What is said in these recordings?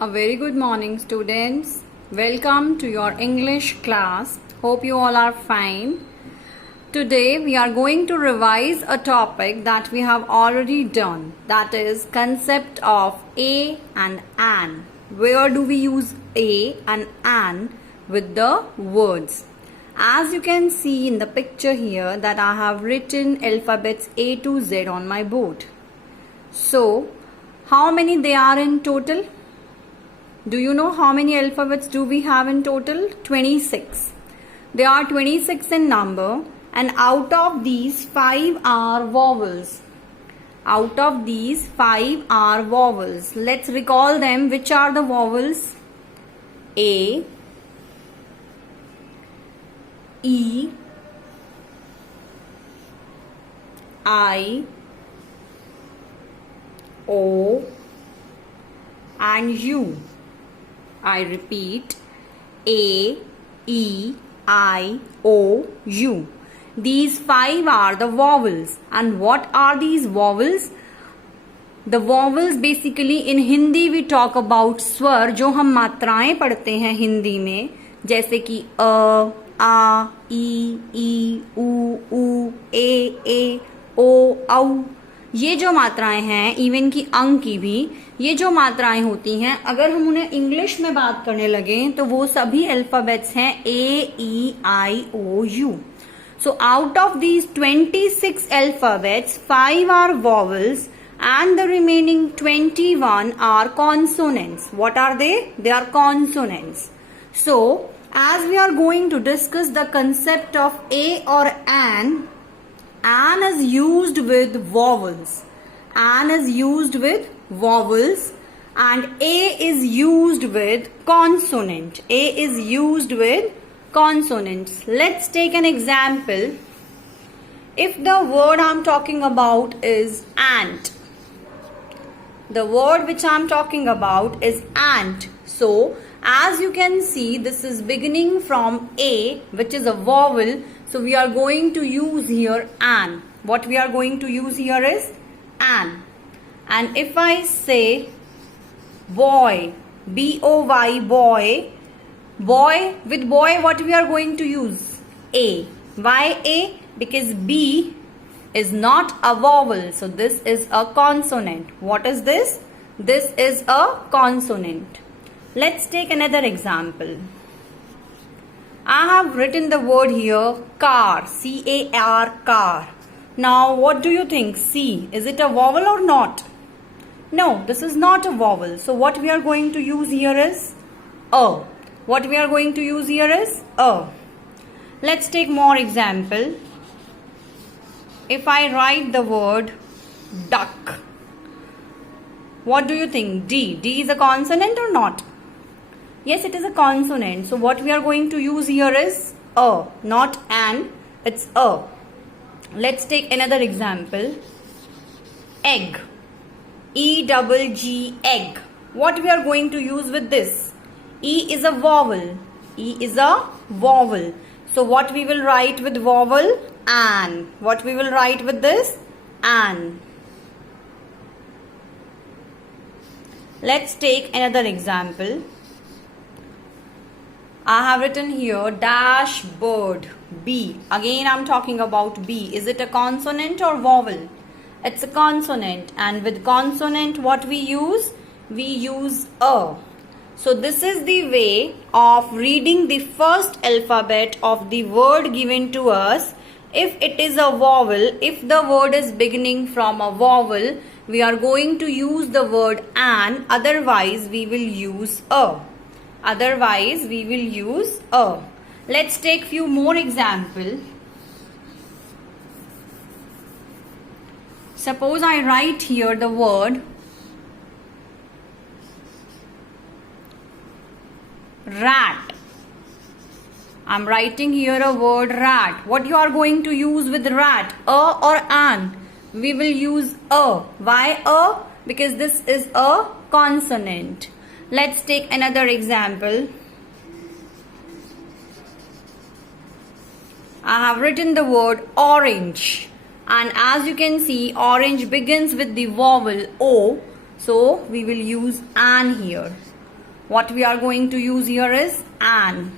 A very good morning, students. Welcome to your English class. Hope you all are fine. Today we are going to revise a topic that we have already done, that is concept of a and an. Where do we use a and an with the words? As you can see in the picture here that I have written alphabets A to Z on my board. So, how many they are in total? Do you know how many alphabets do we have in total? 26. They are 26 in number, and out of these 5 are vowels. Out of these 5 are vowels. Let's recall them. Which are the vowels? A, E, I, O and U. I repeat, A, E, I, O, U. These 5 are the vowels. And what are these vowels? The vowels basically in Hindi we talk about स्वर, जो हम मात्राएं पढ़ते हैं हिंदी में, जैसे कि अ, आ, ई, उ, ए, ओ, औ। ये जो मात्राएं हैं, इवन की अंग की भी, ये जो मात्राएं होती हैं, अगर हम उन्हें इंग्लिश में बात करने लगे तो वो सभी अल्फाबेट्स हैं ए, ई, आई, ओ, you. So out of these 26 alphabets, 5 are vowels and the remaining 21 are consonants. What are they? They are consonants. So as we are going to discuss the concept of a or an is used with vowels. An is used with vowels and a is used with consonant. A is used with consonants. Let's take an example. If the word I'm talking about is ant, the word which I'm talking about is ant. So as you can see, this is beginning from A, which is a vowel. So we are going to use here an. What we are going to use here is an. And if I say boy, B-O-Y, boy, boy, with boy what we are going to use? A. Why A? Because B is not a vowel. So this is a consonant. What is this? This is a consonant. Let's take another example. I have written the word here car, C-A-R, car. Now what do you think? C, is it a vowel or not? No, this is not a vowel. So what we are going to use here is A. What we are going to use here is A. Let's take more example. If I write the word duck, what do you think? D. D is a consonant or not? Yes, it is a consonant. So what we are going to use here is A, not an, it's A. Let's take another example. Egg. E-double-G, egg. What we are going to use with this? E is a vowel. E is a vowel. So what we will write with vowel? An. What we will write with this? An. Let's take another example. I have written here dash bird, B. Again I'm talking about B. Is it a consonant or vowel? It's a consonant, and with consonant what we use? We use A. So this is the way of reading the first alphabet of the word given to us. If it is a vowel, if the word is beginning from a vowel, we are going to use the word an, otherwise we will use A. Otherwise we will use A. Let's take few more examples. Suppose I write here the word rat. I'm writing here a word rat. What you are going to use with rat? A or an? We will use A. Why A? Because this is a consonant. Let's take another example. I have written the word orange. And as you can see, orange begins with the vowel O. So we will use an here. What we are going to use here is an.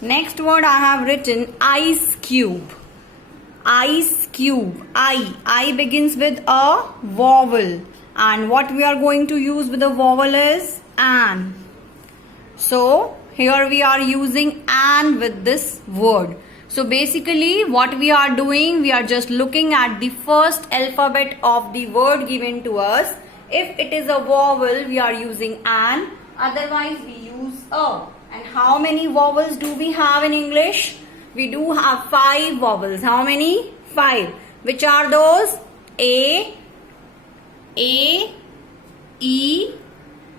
Next word I have written ice cube. Ice cube. I begins with a vowel, and what we are going to use with the vowel is an. So here we are using an with this word. So basically what we are doing, we are just looking at the first alphabet of the word given to us. If it is a vowel, we are using an, otherwise we use a. And how many vowels do we have in English? We do have 5 vowels. How many? 5. Which are those? A, E,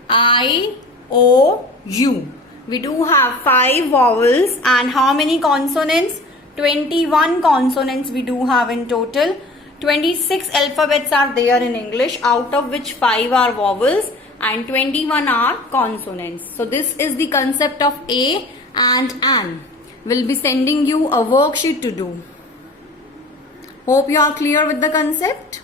I, O, U. We do have 5 vowels, and how many consonants? 21 consonants we do have in total. 26 alphabets are there in English, out of which 5 are vowels and 21 are consonants. So this is the concept of a and an. We'll be sending you a worksheet to do. Hope you are clear with the concept.